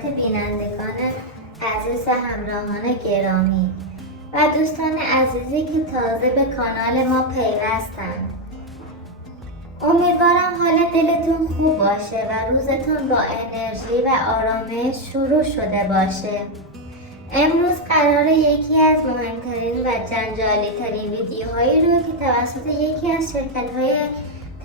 خدمت بینندگان عزیز و همراهان گرامی و دوستان عزیزی که تازه به کانال ما پیوستند. امیدوارم حال دلتون خوب باشه و روزتون با انرژی و آرامش شروع شده باشه. امروز قراره یکی از مهمترین و جنجالی ترین ویدیوهایی رو که توسط یکی از شرکت‌های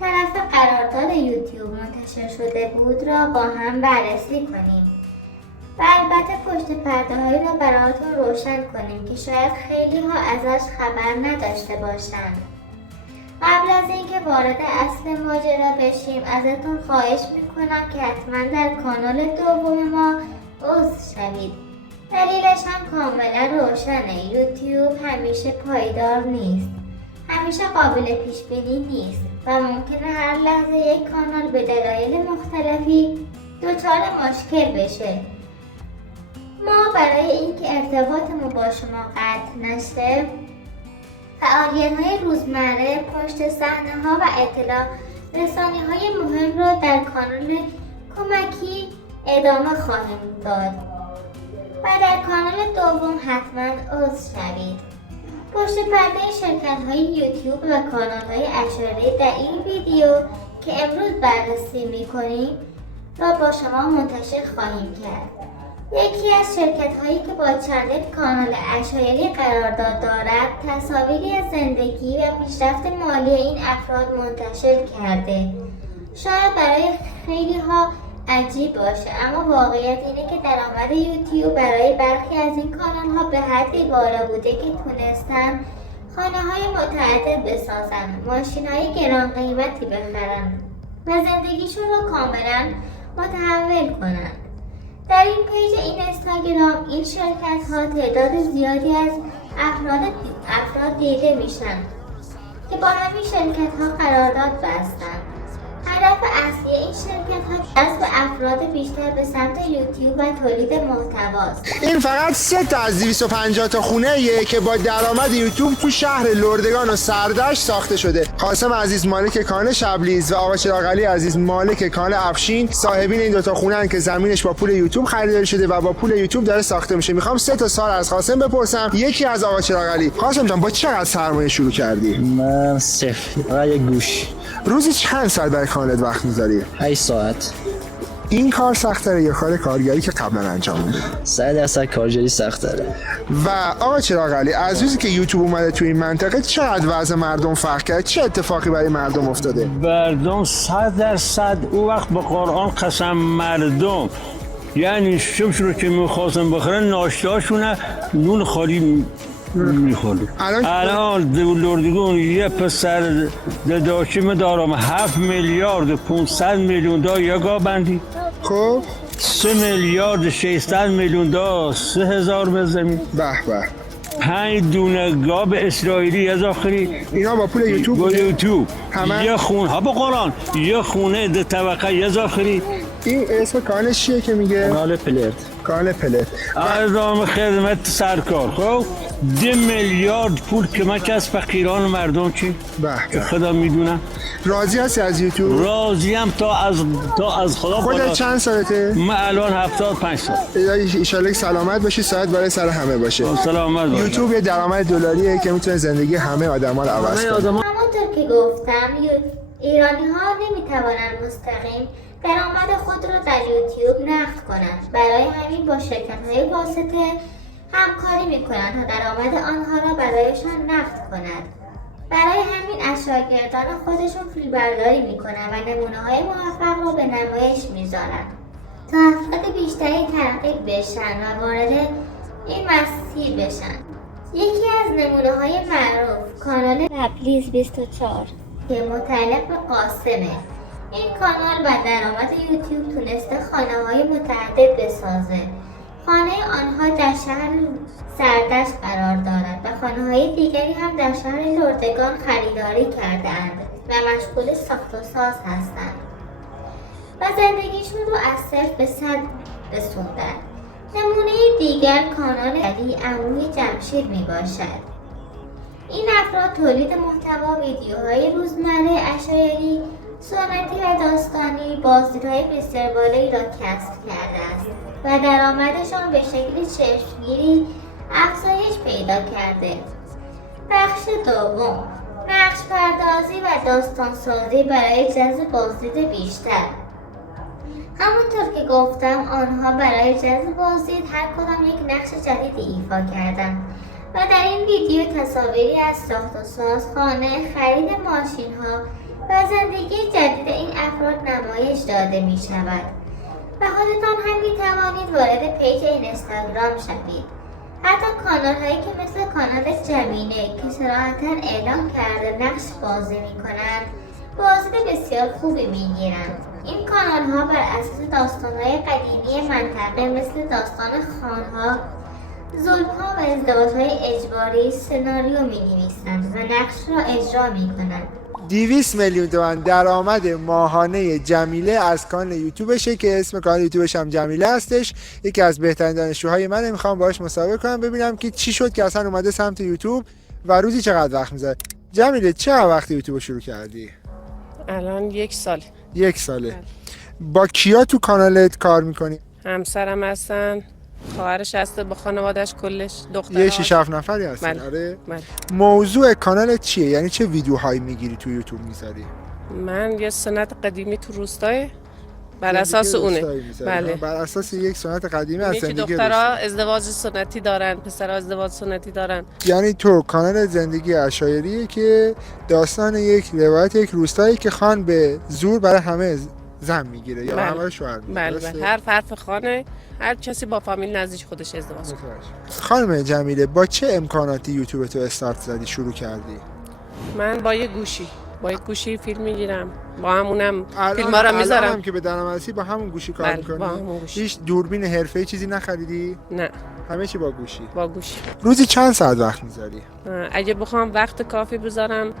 طرف قرارداد یوتیوب منتشر شده بود را با هم بررسی کنیم و البته پشت پرده هایی را براتون روشن کنیم که شاید خیلی ها ازش خبر نداشته باشند. قبل از اینکه وارد اصل ماجرا بشیم ازتون خواهش میکنم که حتما در کانال دوم ما عضو شوید. دلیلش هم کاملا روشنه. یوتیوب همیشه پایدار نیست، همیشه قابل پیش بینی نیست و ممکنه هر لحظه یک کانال به دلایل مختلفی دچار مشکل بشه. ما برای اینکه ارتباطمون با شما قطع نشه فعالیت‌های روزمره، پشت صحنه‌ها و اطلاع رسانی‌های مهم رو در کانال کمکی ادامه خواهیم داد و در کانال دوم حتما عضو شوید. پشت پرده شرکت‌های یوتیوب و کانال‌های اشاره در این ویدیو که امروز بررسی می‌کنیم را با شما منتشر خواهیم کرد. یکی از شرکت‌هایی که با چندین کانال اشایری قرارداد دارد تصاویری از زندگی و پیشرفت مالی این افراد منتشر کرده. شاید برای خیلی‌ها عجیب باشه، اما واقعیت اینه که درآمد یوتیوب برای برخی از این کانال‌ها به حدی بالا بوده که تونستن خانه‌های متعدد بسازن، ماشین‌های گران قیمتی بخرن و زندگیشون رو کاملا متحول کنن. در این پیج این اینستاگرام این شرکت‌ها تعداد زیادی از افراد دیده میشن که با همین شرکت‌ها قرارداد بستن. هدف اصلی این شرکت‌ها جذب افراد بیشتر به سمت یوتیوب و تولید محتواست. این فقط 3 تا از 250 تا خونه‌ایه که با درآمد یوتیوب تو شهر لردگان و سردشت ساخته شده. قاسم عزیز مالک کانال شبلیز و آقا چراغ علی عزیز مالک کانال افشین صاحبین این 2 تا خونه هستند که زمینش با پول یوتیوب خریداری شده و با پول یوتیوب داره ساخته میشه. میخوام 3 تا سوال از قاسم بپرسم، یکی از آقا چراغ علی. قاسم جان با چقدر سرمایه شروع کردی؟ من صفر یک گوش. روزی چند ساعت برای کانالت وقت می‌ذاری؟ 8 ساعت. این کار سخت‌تره یا کار کارگری که قبلا انجام میدی؟ 100% کارگری سخت‌تره. و آقا چراغ علی، از روزی که یوتیوب اومده تو این منطقه چقدر وضع مردم فرق کرد؟ چه اتفاقی برای مردم افتاده؟ مردم 100% او وقت به قرآن قسم مردم یعنی شمش رو که میخواستن بخورن ناشتاشونه نون خالی میخوری. الان لردگون یه پسر داشتیم دارم 7 میلیارد 500 میلیون دا یگا بندی، خب 3 میلیارد 600 میلیون دا 3000 به زمین، به به 5 دونه گاب اسرائیلی اضافه. اینا با پول یوتیوب با یوتیوب همه؟ یه خونه ها با قرآن یه خونه ده طبقه اضافه. این اسم کانالش چیه که میگه؟ کانال پلرت. کانال پلت. ارزام خدمت سرکار. خب 2 میلیارد پول کمک از فقیران مردم چی؟ به خدا میدونم. راضی هستی از یوتیوب؟ راضیم تا از خدا. خودت چند سالته؟ من الان 75 سال. ایشالله سلامت باشی، ساعت برای سر همه باشه. سلامت باشه. یوتیوب یه درآمد دلاریه که میتونه زندگی همه آدما رو عوض کنه. همونطور که گفتم ایرانی ها نمیتوانند مستقیم درآمد خود را در یوتیوب نقد کنند. برای همین با شرکت‌های واسطه همکاری میکنند تا درآمد آنها را برایشان نقد کنند. برای همین از شاگردان خودشون فیلمبرداری میکنند و نمونه‌های موفق را به نمایش میذارند تا افراد بیشتری ترغیب بشن و وارد این مسیر بشن. یکی از نمونه‌های معروف کانال شبلیز 24 که متعلق به قاسمه. این کانال با درآمد یوتیوب تونسته خانه‌های متعدد بسازه. خانه آنها در شهر سردشت قرار دارد و خانه‌های دیگری هم در شهر لردگان خریداری کرده‌اند و مشغول ساخت و ساز هستند و زندگیشون رو از صفر به 100 رسوندن. نمونه دیگر کانال علی عمومی جمشید می باشد. این افراد تولید محتوا ویدیوهای روزمره اشایری سنتی و داستانی بازدیدهای بسیار بالایی را کسب کرده است و درآمدشان به شکل چشمگیری افزایش پیدا کرده. بخش دوم، نقش پردازی و داستانسازی برای جذب بازدید بیشتر. همونطور که گفتم آنها برای جذب بازدید هر کدام یک نقش جدیدی ایفا کردند و در این ویدیو تصاویری از ساخت و ساز، خانه، خرید ماشین ها و زندگی جدید این افراد نمایش داده می شود و خودتان هم می توانید وارد پیج اینستاگرام شوید. حتی کانال هایی که مثل کانال جمیله که صراحتاً اعلام کرده نقش بازی می کنند بازدید بسیار خوبی می گیرند. این کانال ها بر اساس داستان های قدیمی منطقه مثل داستان خانها، ظلم‌ها و ازدواج‌های اجباری سناریو می‌نویسند و نقش را اجرا می‌کنند. 200 میلیون تومان درآمد ماهانه جمیله از کانال یوتیوبشه که اسم کانال یوتیوبش هم جمیله هستش. یکی از بهترین دانشجوهای منه، میخوام باهاش مسابقه کنم ببینم که چی شد که اصلا اومده سمت یوتیوب و روزی چقدر وقت می‌ذاره. جمیله چقدر وقت یوتیوب شروع کردی؟ الان 1 سال. 1 ساله. با کیا تو کانالت کار می‌کنی؟ همسرم هستن، خواهرش هسته، با خانواده‌اش کلش، دخترها. یه 6-7 نفری هستین؟ بله. آره. بله. موضوع کانالت چیه؟ یعنی چه ویدیوهایی میگیری تو یوتیوب میذاری؟ من یه سنت قدیمی تو روستای بر اساس اونه. بله. بر اساس یک سنت قدیمی از زندگی دخترها ازدواج سنتی دارن، پسرها ازدواج سنتی دارن. یعنی تو کانال زندگی عشایریه که داستان یک روایت یک روستایی که خان به زور برای همه زن میگیره یا همه رو شوهر میگیره. بله. هر حرف خانه هر کسی با فامیل نزدیک خودش ازدواج کنه. خانم جمیله با چه امکاناتی یوتیوب تو استارت زدی، شروع کردی؟ من با یه گوشی فیلم میگیرم، با همونم فیلم‌ها رو میذارم. الان هم که به درآمدی با همون گوشی کار می‌کنی؟ با همون گوشی. هیچ دوربین حرفه‌ای چیزی نخریدی؟ نه. همه چی با گوشی. با گوشی. روزی چند ساعت وقت می‌ذاری؟ اگه بخوام وقت کافی بذارم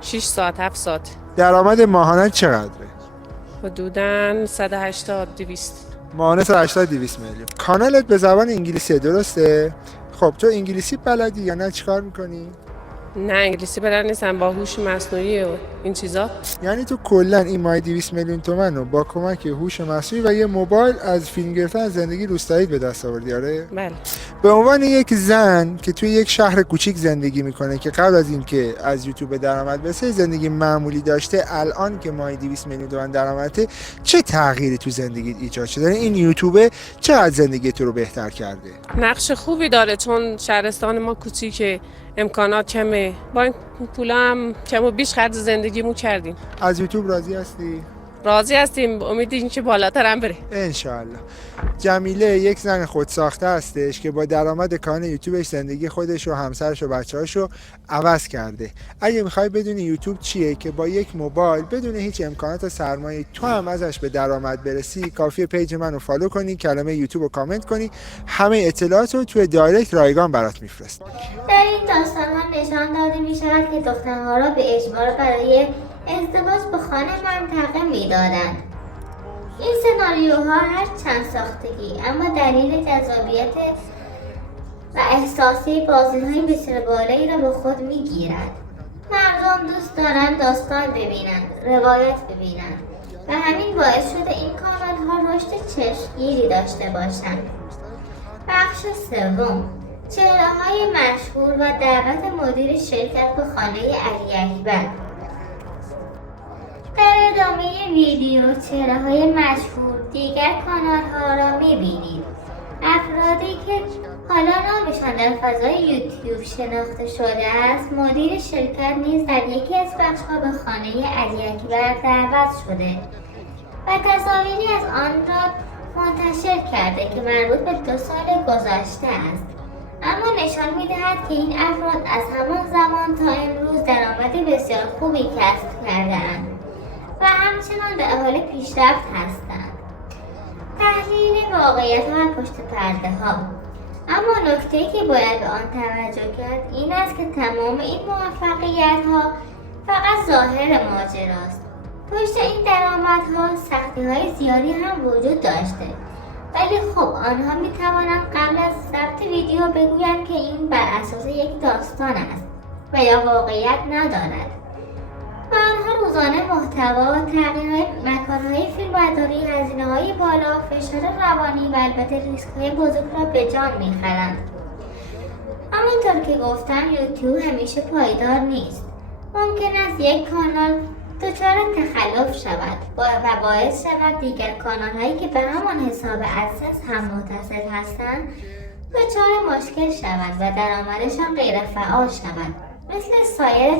6 ساعت 7 ساعت. درآمد ماهانه چقدره؟ حدوداً 180-200. ماهانه 180-200 میلیون. کانالت به زبان انگلیسیه درسته؟ خب تو انگلیسی بلدی یا نه، چیکار می‌کنی؟ نه انگلیسی بلد نیستم، با هوش مصنوعی و این چیزا. یعنی تو کلا این ماه 200 میلیون تومان رو با کمک هوش مصنوعی و یه موبایل از فیلم گرفتن از زندگی روستایی به دست آوردی؟ آره. بله. به عنوان یک زن که توی یک شهر کوچیک زندگی میکنه که قبل از اینکه از یوتیوب به درآمد برسه زندگی معمولی داشته، الان که ماهی 200 میلیون تومان درآمده، چه تغییری تو زندگیت ایجاد شده؟ این یوتیوب چقدر زندگی تو رو بهتر کرده؟ نقش خوبی داره چون شهرستان ما کوچیکه، امکانات کمه، با این پولا هم کم و بیش خرج زندگیمون کردیم. از یوتیوب راضی هستی؟ راضی هستیم، امیدیم که بالاتر هم بره انشالله. جمیله یک زن خودساخته هستش که با درآمد کانال یوتیوبش زندگی خودش و همسرش و بچه‌هاشو عوض کرده. اگه میخوای بدونی یوتیوب چیه که با یک موبایل بدون هیچ امکانات و سرمایه تو هم ازش به درآمد برسی، کافیه پیج منو فالو کنی، کلمه یوتیوب رو کامنت کنی، همه اطلاعات رو توی دایرکت رایگان برات میفرستم. در این داستان ها نشان داده می شود که دخترها را به اجبار برای ازدواج به خانه منطقه می دادند. این سناریوها هر چند ساختگی اما دلیل جذابیت و احساسی بازی‌های بسیار بالایی را به خود می گیرد. مردم دوست دارند داستان ببینند، روایت ببینند و همین باعث شده این کانال ها رشد چشمگیری داشته باشند. بخش سوم، چهره‌های مشهور و دعوت مدیر شرکت به خانه علی اکبر. در ادامه ویدیو چهره‌های مشهور دیگر کانال‌ها را می‌بینید. افرادی که حالا نامشان در فضای یوتیوب شناخته شده است، مدیر شرکت نیز در یکی از بخش‌ها به خانه علی اکبر دعوت شده و تصاویری از آن را منتشر کرده که مربوط به 2 سال گذشته است. اما نشان می‌دهد که این افراد از همان زمان تا امروز درآمد بسیار خوبی کسب کرده‌اند و همچنان در حال پیشرفت هستند. تحلیل واقعیت‌ها و پشت پرده‌ها. اما نکته‌ای که باید به آن توجه کرد این است که تمام این موفقیت‌ها فقط ظاهر ماجراست. پشت این درآمدها سختی‌های زیادی هم وجود داشته، ولی خب آنها می‌توانند قبل از ضبط ویدیو بگویند که این بر اساس یک داستان است و یا واقعیت ندارد و آنها روزانه محتوا، تغییرهای مکانهای فیلمبرداری، هزینه‌های بالا، فشار روانی و البته ریسک‌های بزرگ را به جان می‌خرند. همونطور که گفتم یوتیوب همیشه پایدار نیست. ممکن است یک کانال دچار تخلف شود و باعث شود دیگر کانال‌هایی که به همان حساب ادسنس هم متصل هستند دچار مشکل شوند و درآمدشان غیر فعال شود، مثل سایر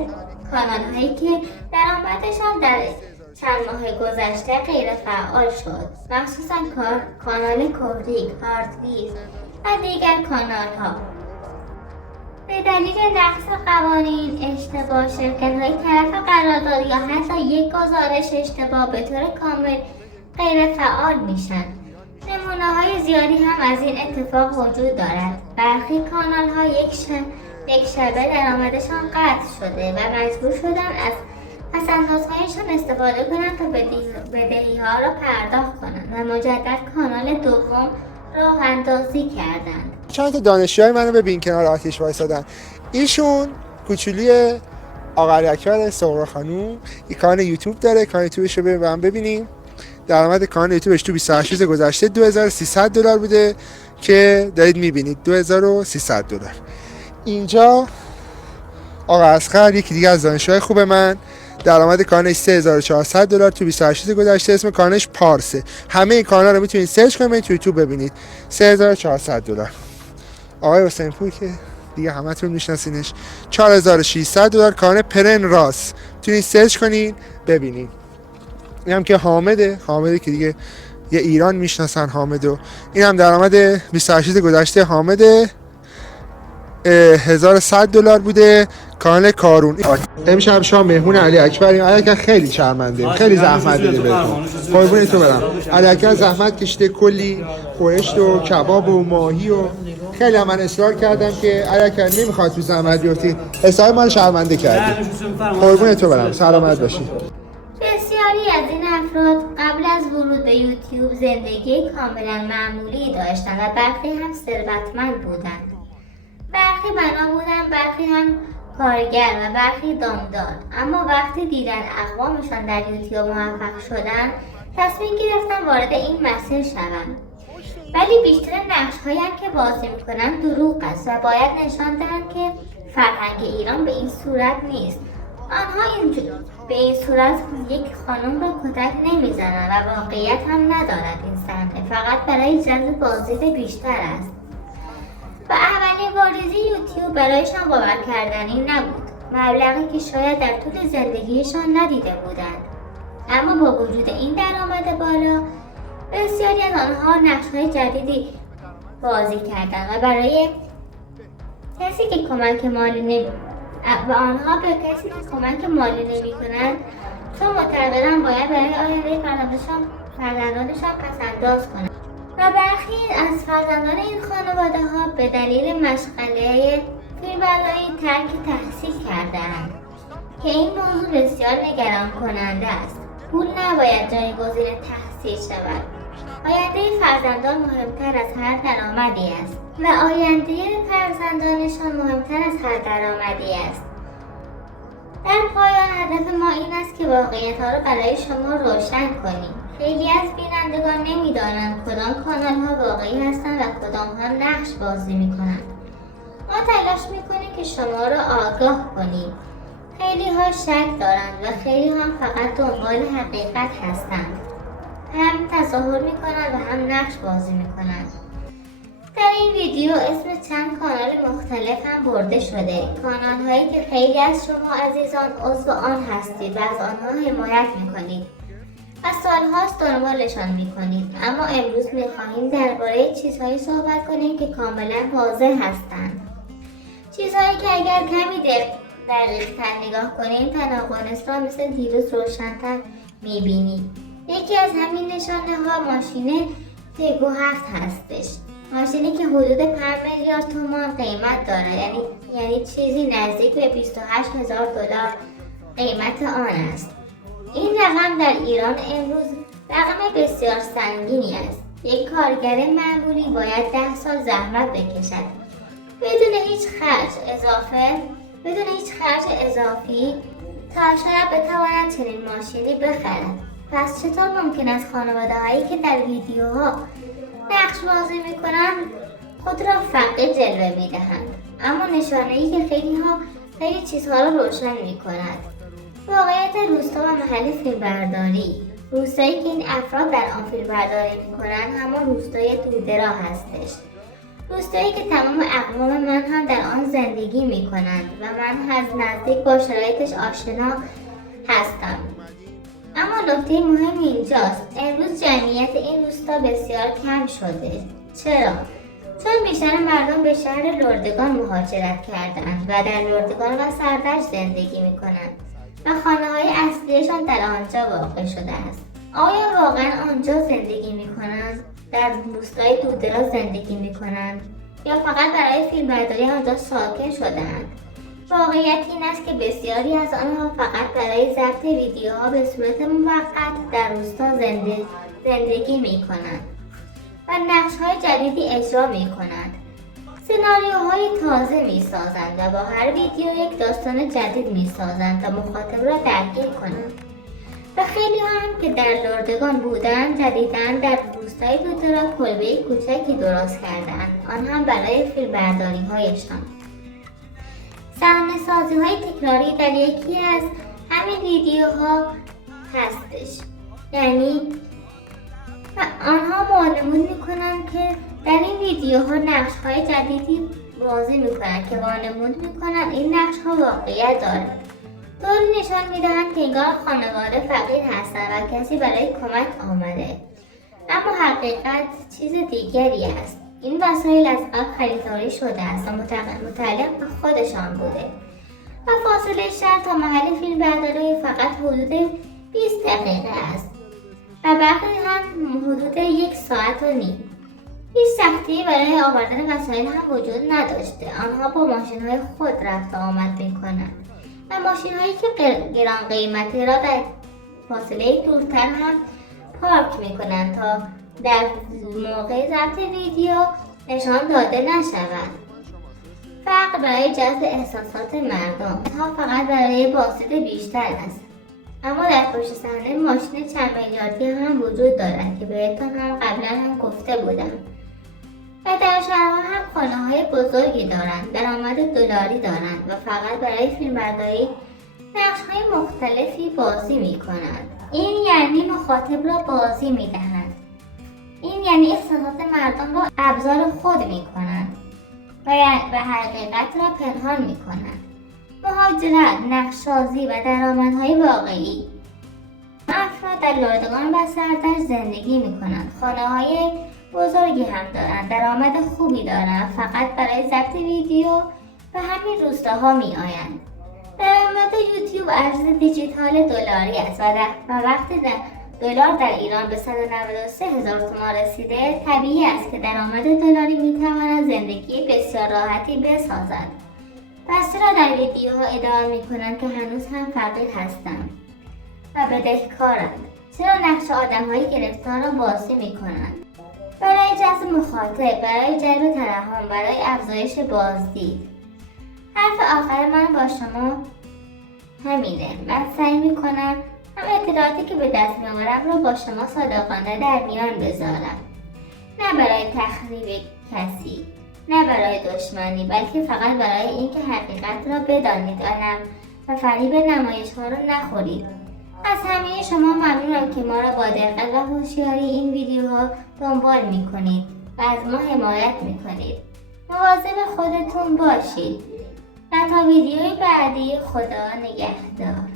کانال‌هایی که درآمدشان در چند ماه گذشته غیر فعال شد، مخصوصا کانال کوریک، هاردویز و دیگر کانال‌ها. به دلیل نقض قوانین، اشتباه شرکت‌های طرف قرارداد یا حتی یک گزارش اشتباه به طور کامل غیر فعال میشن. نمونه‌های زیادی هم از این اتفاق وجود دارد. برخی کانال‌ها یک شبه درآمدشان قطع شده و مجبور شدن از پس‌اندازهایشان استفاده کنند تا بدهی‌ها را پرداخت کنند و مجدد کانال دوم راه اندازی کردند. چند تا دانشجوهای منو ببین کنار آتیش وایسادن. ایشون کوچولی آقا علی اکبر سغرا خانوم یک کانال یوتیوب داره. کانال یوتیوبش رو بریم ببینیم. درآمد کانال یوتیوبش تو 28 روز گذشته $2300 بوده که دارید میبینید، $2300. اینجا آقا اصغر یکی دیگه از دانشجوهای خوب من درآمد کانالش $3400 تو 28 روز گذشته. اسم کانالش پارسه. همه این کانال رو میتونید سرچ کنید تو یوتیوب ببینید. $3400. آقای حسین پور که دیگه همتون میشناسینش، $4600 کانال پرن راس، میتونید سرچ کنید ببینید. این هم که حامده که دیگه یه ایران میشناسن حامدو. این هم درآمد 28 روز گذشته حامده $1100 بوده. کانال کارون. امشب شام مهمون علی اکبریم. علی اکبر خیلی شرمنده، خیلی زحمت دیده بهتون. قربونت تو برم. علی اکبر زحمت کشیده، کلی خورشت و کباب و ماهی و خیلی هم من اصرار کردم که علی اکبر نمیخواد تو زحمت بیفتی، حساب من شرمنده کردی. قربونت تو برم، سلامت باشی. بسیاری از این افراد قبل از ورود به یوتیوب زندگی کاملا معمولی داشتند و برخی هم ثروتمند بودند. برخی بنا بودند، برخی هم کارگر و برخی دامدار. اما وقتی دیدن اقوامشان در یوتیوب موفق شدن، تصمیم گرفتن وارد این مسیر شوند. ولی بیشتر نقش‌هایی که بازی می‌کنند دروغ است و باید نشان دهند که فرهنگ ایران به این صورت نیست. آنها به این صورت یک خانم را کتک نمیزنند و واقعیت هم ندارد. این صحنه فقط برای جذب بازدید بیشتر است. و اولین واریزی یوتیوب برایشان باور کردنی نبود، مبلغی که شاید در طول زندگیشان ندیده بودند. اما با وجود این درآمد بالا، بسیاری از آنها نقش‌های جدیدی بازی کردند و برای کسی که کمک مالی نمی‌کنند، چون معتقدند باید برای آینده فرزندانشان پس‌انداز کنند. و برخی از فرزندان این خانواده‌ها به دلیل مشغله فیلمبرداری ترک تحصیل کرده‌اند که این موضوع بسیار نگران کننده است. پول نباید جایگزین تحصیل شود. آینده فرزندان مهمتر از هر درآمدی است و آینده فرزندانشان مهمتر از هر درآمدی است. در پایان هدف ما این است که واقعیت‌ها را برای شما روشن کنیم. خیلی از بینندگان نمی‌دانند کدام کانال‌ها واقعی هستند و کدام‌ها نقش بازی می‌کنند. ما تلاش می‌کنیم که شما را آگاه کنیم. خیلی‌ها شک دارند و خیلی هم فقط دنبال حقیقت هستند. هم تظاهر می‌کنند و هم نقش بازی می‌کنند. در این ویدیو اسم چند کانال مختلف هم برده شده. کانال‌هایی که خیلی از شما عزیزان عضو آن هستید و از آنها حمایت می‌کنید و سالهاست دنبالشان میکنید. اما امروز میخواهیم درباره چیزهایی صحبت کنیم که کاملا واضح هستند. چیزهایی که اگر کمی دقیق‌تر نگاه کنیم تناقض را مثل دیروز روشن‌تر میبینیم. یکی از همین نشانه ها ماشین تگو 7 هستش. ماشینی که حدود 5 میلیارد تومان قیمت دارد، یعنی چیزی نزدیک به $28,000 قیمت آن است. این رقم در ایران امروز رقم بسیار سنگینی است. یک کارگر معمولی باید 10 سال زحمت بکشد بدون هیچ خرج اضافی تا شاید بتواند چنین ماشینی بخرد. پس چطور ممکن است خانواده‌هایی که در ویدیوها نقش بازی می‌کنند خود را فقیر جلوه می‌دهند، اما نشانه‌ای که خیلی چیزها را روشن می‌کند. واقعیت روستا و محل فیلمبرداری. روستایی که این افراد در آن فیلمبرداری می‌کنند همان روستای دودرا هستش. روستایی که تمام اقوام من هم در آن زندگی می‌کنند و من از نزدیک با شرایطش آشنا هستم. اما نکته مهم اینجاست، امروز جمعیت این روستا بسیار کم شده. چرا؟ چون بیشتر مردم به شهر لردگان مهاجرت کردند و در لردگان و سردشت زندگی می‌کنند و خانه‌های اصلیشان در آنجا واقع شده است. آیا واقعا آنجا زندگی می‌کنند؟ در روستای دودرا زندگی می‌کنند؟ یا فقط برای فیلمبرداری آنجا ساکن شده‌اند؟ واقعیت این است که بسیاری از آنها فقط برای ضبط ویدیوها به صورت موقت در روستا زندگی می‌کنند و نقش‌های جدیدی اجرا می‌کنند. سناریوهای تازه می‌سازند و با هر ویدیو یک داستان جدید می‌سازند تا مخاطب را درگیر کنند. و خیلی هم که در لردگان بودند جدیداً در روستای دودرا کلبه کوچکی درست کردند، آن هم برای فیلمبرداری‌هایشان. صحنه‌سازی‌های تکراری در یکی از همین ویدیوها هستش. یعنی آنها معلومات میکنند که در این ویدیوها نقش‌های جدیدی بازی میکنند که وانمود میکنند این نقش‌ها واقعیت دارد. طوری نشان میدهند که انگار خانواده فقیر هستند و کسی برای کمک آمده، اما حقیقت چیز دیگری است. این وسایل از قبل خریداری شده است و متعلق به خودشان بوده و فاصله شهر تا محل فیلمبرداری فقط حدود 20 دقیقه است و برخی هم حدود 1 ساعت و نیم. هیچ سختی برای آوردن وسایل هم وجود نداشته. آنها با ماشین‌های خود رفت و آمد می‌کنند و ماشین‌هایی که گران قیمتی را در فاصله دورتر هم پارک می‌کنند تا در موقع ضبط ویدیو نشان داده نشود. فقط برای جذب احساسات مردم، تا فقط برای بازدید بیشتر است. اما در پشت صحنه ماشین چند میلیاردی هم وجود دارد که بهتون هم قبلا هم گفته بودم و در شهرها هم خانه‌های بزرگی دارند، درآمد دلاری دارند و فقط برای فیلمبرداری نقش‌های مختلفی بازی می‌کنند. این یعنی مخاطب را بازی می‌دهند. این یعنی احساسات مردم را ابزار خود می‌کنند و حقیقت را پنهان می‌کنند. مهاجرت، نقش‌سازی و درآمدهای واقعی. افراد در لردگان و سردشت زندگی می‌کنند. خانه‌های بزرگی هم دارند، درآمد خوبی دارند، فقط برای ضبط ویدیو و همین روستاها می‌آیند. درآمد یوتیوب ارز دیجیتال دلاری است و وقتی دلار در ایران به 193,000 تومان رسیده، طبیعی است که درآمد دلاری می‌تواند زندگی بسیار راحتی بسازد. پس چرا در ویدیوها ادعا می‌کنند که هنوز هم فقیر هستند و بدهکارند؟ چرا نقش آدم‌های گرفتار را بازی می‌کنند؟ برای جذب مخاطب، برای جلب ترحم، برای افزایش بازدید. حرف آخر من با شما همینه. من سعی می‌کنم هم اطلاعاتی که به دست می‌آورم را با شما صادقانه در میان بذارم. نه برای تخریب کسی، نه برای دشمنی، بلکه فقط برای اینکه حقیقت را بدانید و فریب نمایش‌ها را نخورید. از همه شما ممنونم که ما را با دقت و هوشیاری این ویدیوها دنبال می‌کنید و از ما حمایت می‌کنید. مواظب خودتون باشید. تا ویدیوی بعدی، خدا نگهدار.